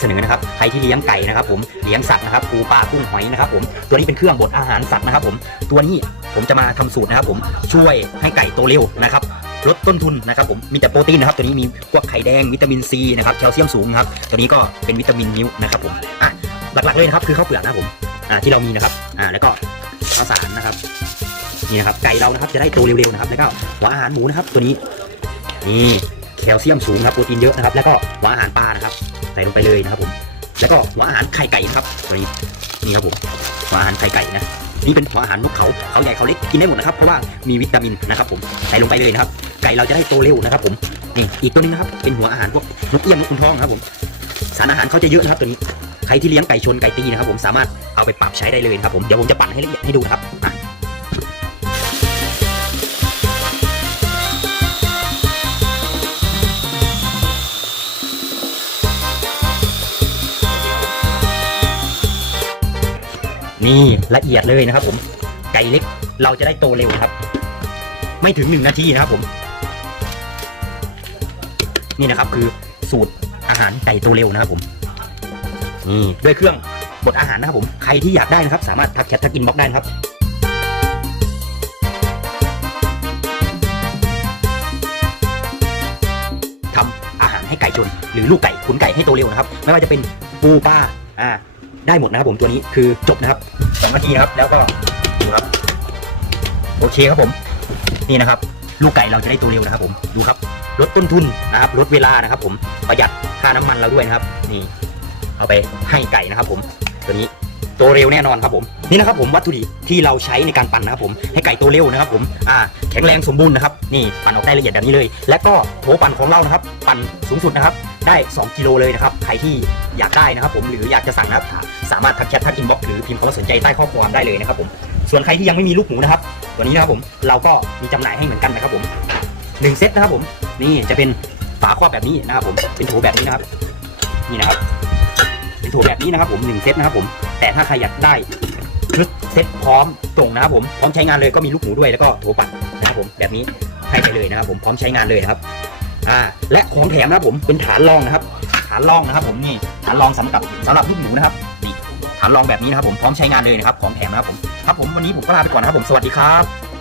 เสนอนะครับใครที่เลี้ยงไก่นะครับ ผมเลี้ยงสัตว์นะครับปูปลากุ้งหอยนะครับ ผมตัวนี้เป็นเครื่องบดอาหารสัตว์นะครับ ผมตัวนี้ผมจะมาทำสูตรนะครับ ผมช่วยให้ไก่โตเร็วนะครับลดต้นทุนนะครับผมมีแต่โปรตีนนะครับตัวนี้มีพวกไข่แดงวิตามินซีนะครับแคลเซียมสูงครับตัวนี้ก็เป็นวิตามินมิ้วนะครับผมอะหลักๆเลยนะครับคือข้าวเปลือกนะครับผมอ่าที่เรามีนะครับอ่าแล้วก็ข้าวสารนะครับนี่นะครับไก่เรานะครับจะได้โตเร็วๆนะครับแล้วก็หัวอาหารหมูนะครับตัวนี้นี่ แคลเซียมสูงครับโปรตีนเยอะนะครับ แล้วก็หัวอาหารปลานะครับใส่ลงไปเลยนะครับผมแล้วก็หัวอาหารไข่ไก่ครับตัวนี้นี่ครับผมหัวอาหารไข่ไก่นะนี่เป็นหัวอาหารนกเขาเขาใหญ่เขาเล็กกินได้หมดนะครับเพราะว่ามีวิตามินนะครับผมใส่ลงไปเลยนะครับ ไก่เราจะได้โตเร็วนะครับ ผมนี่อีกตัวนึงนะครับ เป็นหัวอาหารพวกนกเอี้ยงนกขุนทองครับผมสารอาหารเขาจะเยอะนะครับตัวนี้ใครที่เลี้ยงไก่ชนไก่ตีนะครับ ผมสามารถเอาไปปรับใช้ได้เลยนะครับผมเดี๋ยวผมจะปั่นให้ละเอียดให้ดูนะครับ นี่ละเอียดเลยนะครับ ผมไก่เล็กเราจะได้โตเร็วนะครับ ไม่ถึงหนึ่งนาทีนะครับผม นี่นะครับคือสูตรอาหารไก่โตเร็วนะครับผมนี่ด้วยเครื่องบดอาหารนะครับผมใครที่อยากได้นะครับ สามารถทักแชททักอินบ็อกได้นะครับทำอาหารให้ไก่ชน หรือลูกไก่ขุนไก่ให้โตเร็วนะครับ ไม่ว่าจะเป็นปูปลาอ่า ได้หมดนะครับผมตัวนี้คือจบนะครับสองนาทีครับ แล้วก็ดูครับ โอเคครับผม นี่นะครับ ลูกไก่เราจะได้โตเร็วนะครับ ผมดูครับ ลดต้นทุนนะครับ ลดเวลานะครับ ผมประหยัดค่าน้ำมันเราด้วยนะครับ นี่ เอาไปให้ไก่นะครับ ผมตัวนี้โตเร็วแน่นอนครับผมนี่นะครับผมวัตถุดิบที่เราใช้ในการปั่นนะครับผมให้ไก่โตเร็วนะครับผมอ่าแข็งแรงสมบูรณ์นะครับนี่ปั่นออกได้ละเอียดแบบนี้เลย และก็โถปั่นของเรานะครับ ปั่นสูงสุดนะครับ ได้ 2 กิโลเลยนะครับ ใครที่อยากได้นะครับผมหรืออยากจะสั่งนะครับสามารถทักแชททักอินบ็อกซ์หรือพิมพ์คำว่าสนใจใต้ข้อความได้เลยนะครับผมส่วนใครที่ยังไม่มีลูกหมูนะครับตัวนี้นะครับผมเราก็มีจำหน่ายให้เหมือนกันนะครับผมหนึ่งเซตนะครับผมนี่จะเป็นฝาครอบแบบนี้นะครับผมเป็นโถแบบนี้นะครับนี่นะครับเป็นโถแบบนี้นะครับผมหนึ่งเซตนะครับผมแต่ถ้าใครอยากได้ชุดเซตพร้อมส่งนะครับผมพร้อมใช้งานเลยก็มีลูกหมูด้วยแล้วก็โถปั่นนะครับผมแบบนี้ให้ไปเลยนะครับผมพร้อมใช้งานเลยนะครับ อ่า และของแถมนะครับผมเป็นฐานรองนะครับ ฐานรองนะครับ ผมนี่ฐานรองสำหรับสำหรับลูกหมูนะครับนี่ฐานรองแบบนี้นะครับผมพร้อมใช้งานเลยนะครับ ของแถมนะครับผมครับผมวันนี้ผมก็ลาไปก่อนนะครับผมสวัสดีครับ